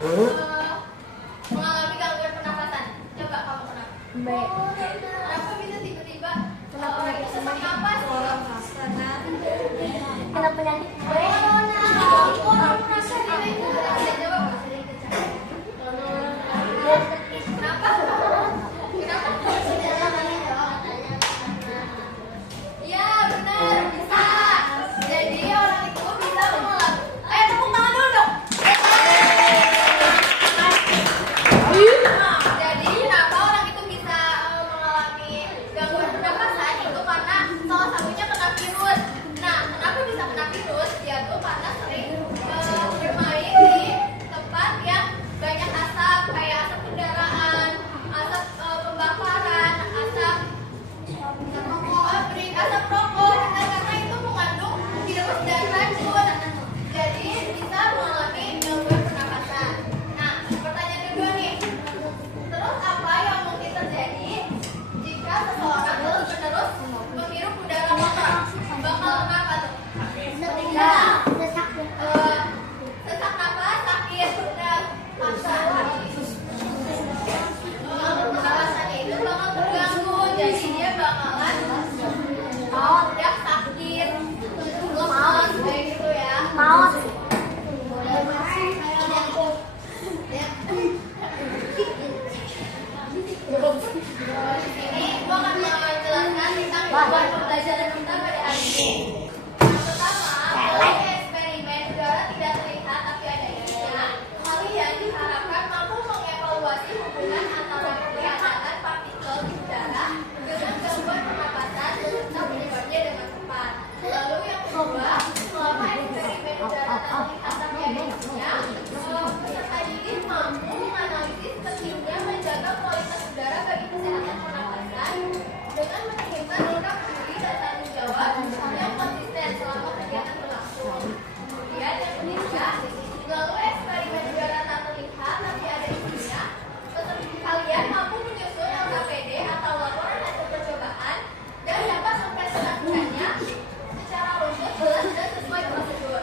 mengalami gangguan pernapasan. Coba kamu kenapa? Kenapa bisa tiba-tiba sesak napas? Kena penyakit. Orang merasa diri jawab. Kenapa? Ya benar, bisa. Jadi orang itu bisa mengalami. Tepuk tangan dulu dong. Jadi kenapa orang itu bisa mengalami gangguan pernapasan itu karena salah satunya kena virus. Nah, kenapa bisa kena virus? Ya tuh karena sering bermain di tempat yang banyak asap, kayak asap kendaraan, asap pembakaran, asap pabrik, asap rokok, karena itu mengandung virus dan racun. Jadi bisa mengalami gangguan pernapasan. Nah, pertanyaan kedua nih. Terus apa yang mungkin terjadi jika seseorang terus-menerus menghirup udara kotor? Bakal apa tuh? Sesak napas, sakit, pernapasannya itu bakal terganggu. Jadi dia bakalan udah sakit, lemas, kayak gitu ya. Ini gua akan menjelaskan tentang beban pembelajaran kita pada hari ini. Yang pertama, melalui eksperimen udara tidak terlihat tapi ada isinya, kalian diharapkan mampu mengevaluasi hubungan antara kelihatan partikel di udara dengan gangguan pernapasan serta penyebabnya dengan tepat. Lalu yang kedua, selama eksperimen udara tak terlihat tapi ada isinya, peserta didik mampu menganalisis pentingnya menjaga kualitas udara bagi kesehatan pernapasan dengan menunjukkan sikap diri dan tanggung jawab yang konsisten selama kegiatan berlangsung. Kemudian yang ketiga, melalui eksperimen udara tak terlihat tapi ada isinya, kalian mampu menyusun LKPD atau laporan hasil percobaan dan dapat mempresentasikannya secara lengkap, jelas dan sesuai prosedur.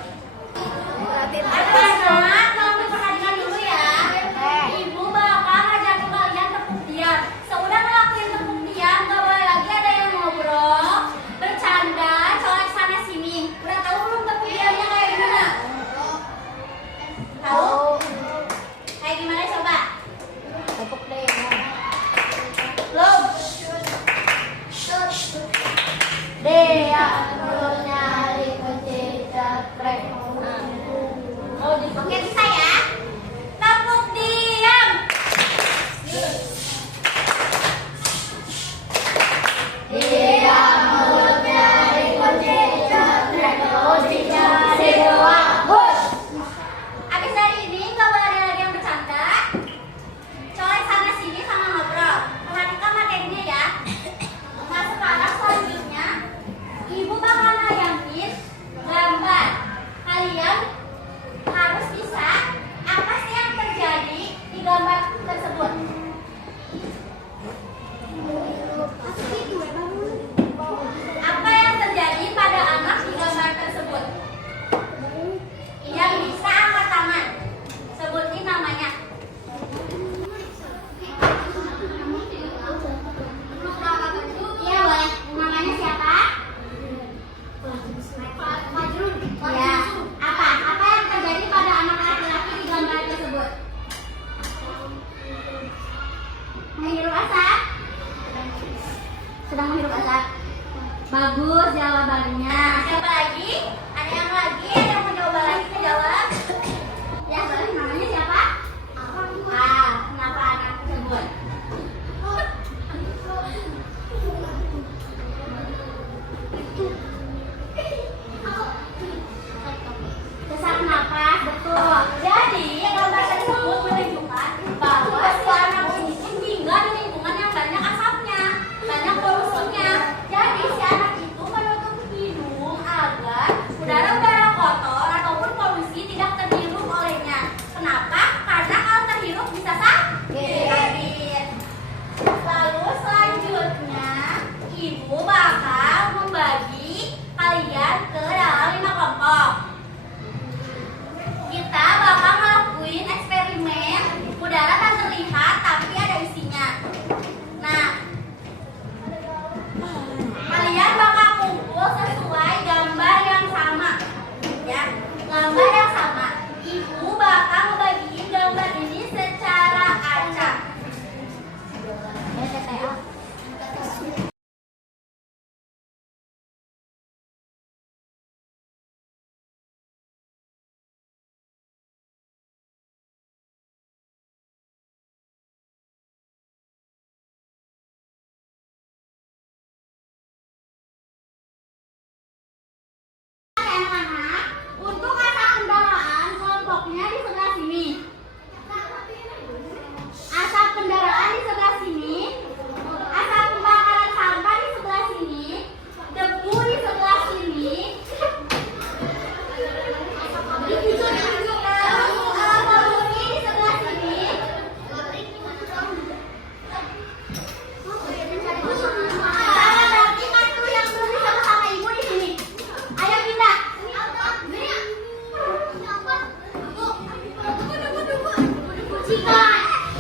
Cika.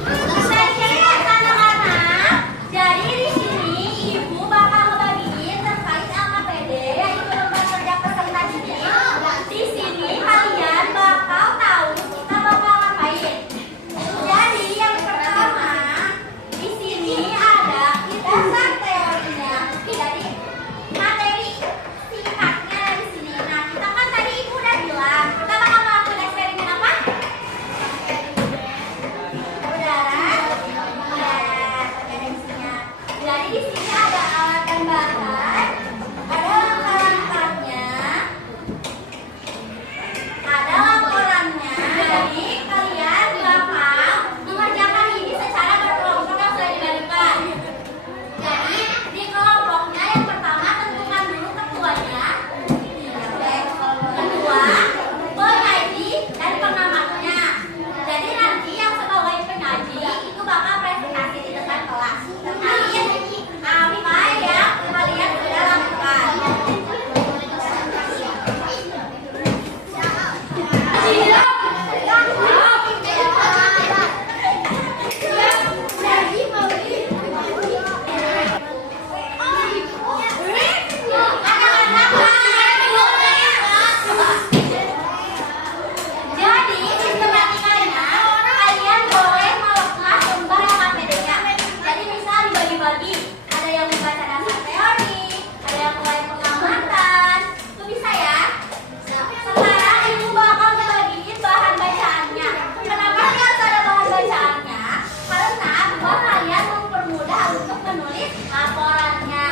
Selesai anak-anak. Jadi di sini ibu bakal ngebagiin terkait LKPD, yaitu lembar kerja peserta didik. Di sini kalian bakal tahu kita bakal ngapain. Jadi yang pertama di sini ada dasar teorinya. Jadi materi singkatnya di sini. Nah, kita kan tadi ibu udah bilang kita bakal ngelakuin eksperimen apa? Udara. Ya, referensinya. Jadi di sini ada alat dan bahan, ada langkah-langkahnya, ada laporannya. Jadi kalian bakal mengerjakan ini secara berkelompok yang sudah dibagikan. Jadi di kelompoknya yang pertama tentukan dulu ketuanya, kedua penyaji dan pengamatnya. Jadi nanti yang sebagai penyaji itu bakal presentasi di depan kelas. Kalian apa yang kalian sudah lakukan? Jadi sistematikanya kalian boleh melepas lembar LKPD-nya. Jadi misal dibagi-bagi, ada yang membaca dasar teori, ada yang mulai pengamatan, itu bisa ya. Sekarang ibu bakal ngebagiin bahan bacaannya. Kenapa sih harus ada bahan bacaannya? Karena buat kalian mempermudah untuk menulis laporannya.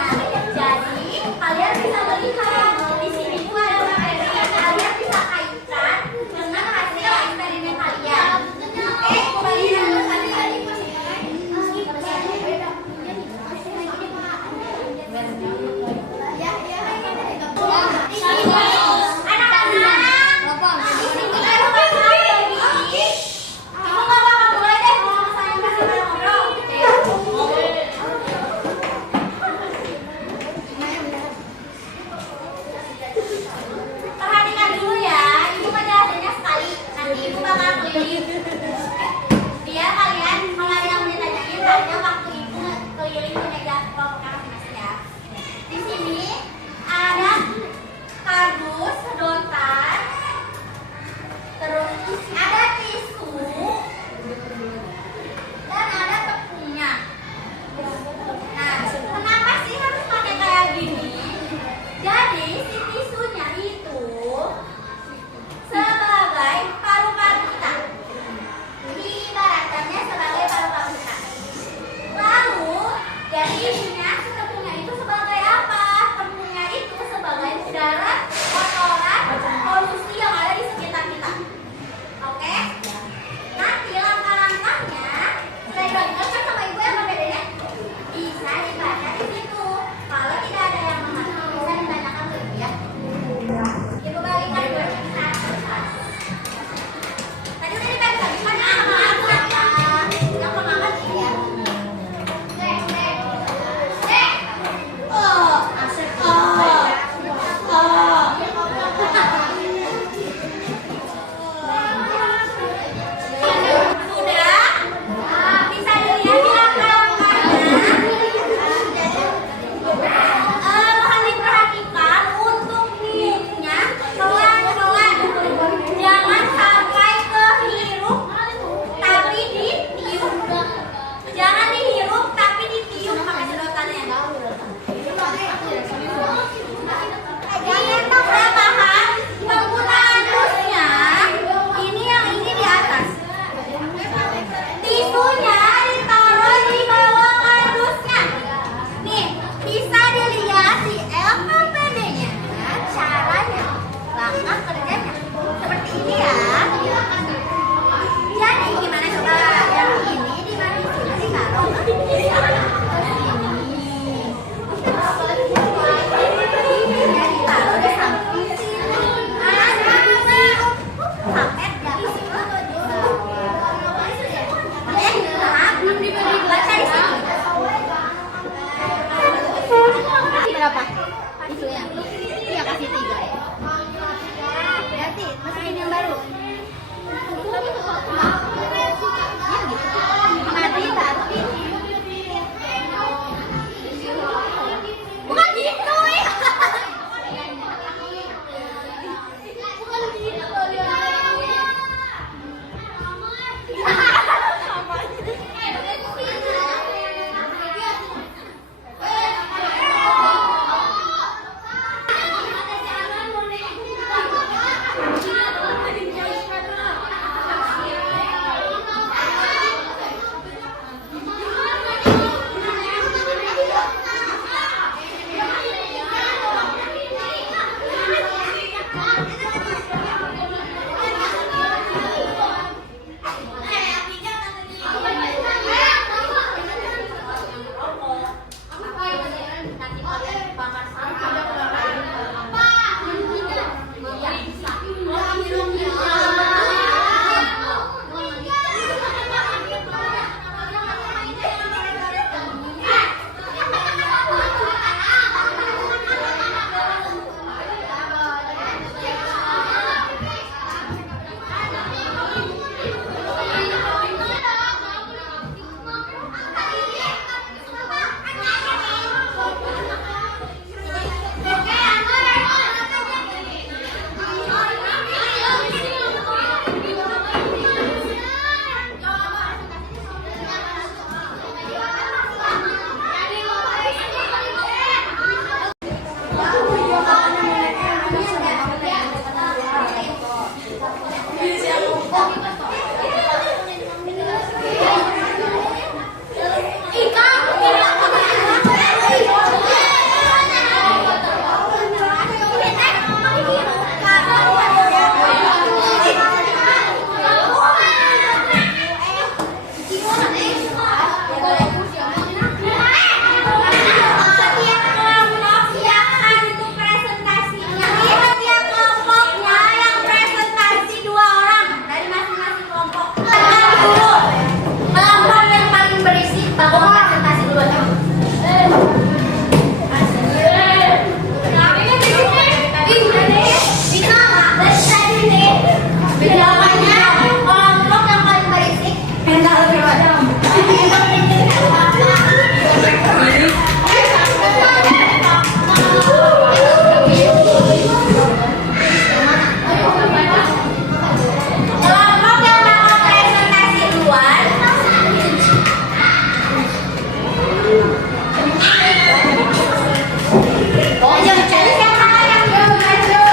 Jadi kalian bisa melihat di sini tuh ada materi yang kalian bisa kaitkan dengan hasil eksperimen kalian. Oke, kalian perhatikan dulu ya, ibu ngejelasinnya sekali. Nanti ibu bakal keliling. Biar kalian kalau ada yang ditanyain tanya waktu ibu keliling ke meja kelompoknya masing-masing ya. Di sini ada kardus, sedotan, terus ada tisu, dan ada tepungnya. Nah, kenapa sih harus pakai kayak gini? Jadi si tisunya itu sebagai paru-paru kita. Diibaratkannya sebagai paru-paru kita. Lalu jadi ininya si tepungnya itu sebagai apa? Tepungnya itu sebagai udara, kotoran, polusi yang ada di sekitar kita. Oke? Nanti langkah-langkahnya sudah dibagikan kan sama ibu yang bedanya? Bisa dibaca di situ. Kalau tidak ada yang memahami bisa ditanyakan ke ibu ya. Ibu bagikan dulu kita. Tadi udah dibagikan kan sama aku yang pengamat ini ya. Oh, asik. Sudah? Bisa dilihat di langkah-langkahnya. Mohon diperhatikan untuk niupnya pelan-pelan. Jangan sampai kehirup tapi ditiup. Jangan dihirup tapi ditiup pakai sedotannya. Ini udah paham penggunaan dusnya. Ini yang ini di atas. Tisunya ditaruh di bawah kardusnya. Nih, bisa dilihat di LKPD-nya caranya, langkah kerjanya. Seperti ini ya. Jadi gimana coba? Yang ini di mana sini ditaruh ke sini. Ini ditaruh di samping sini. Sampai di situ. Baca di sini. Berapa? Isunya? Iya kasih 3 ya. Jawabannya kelompok yang paling berisik. Enggak lebih macam. Kelompok yang bakal presentasi duluan. Ayo cari siapa yang maju.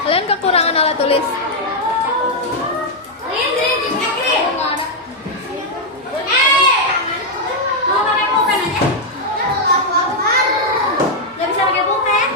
Kalian kekurangan alat tulis. Mau pakai pulpen aja? Gak bisa pakai pulpen?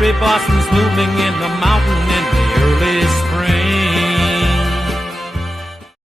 cherry blossoms blooming in the mountain in the early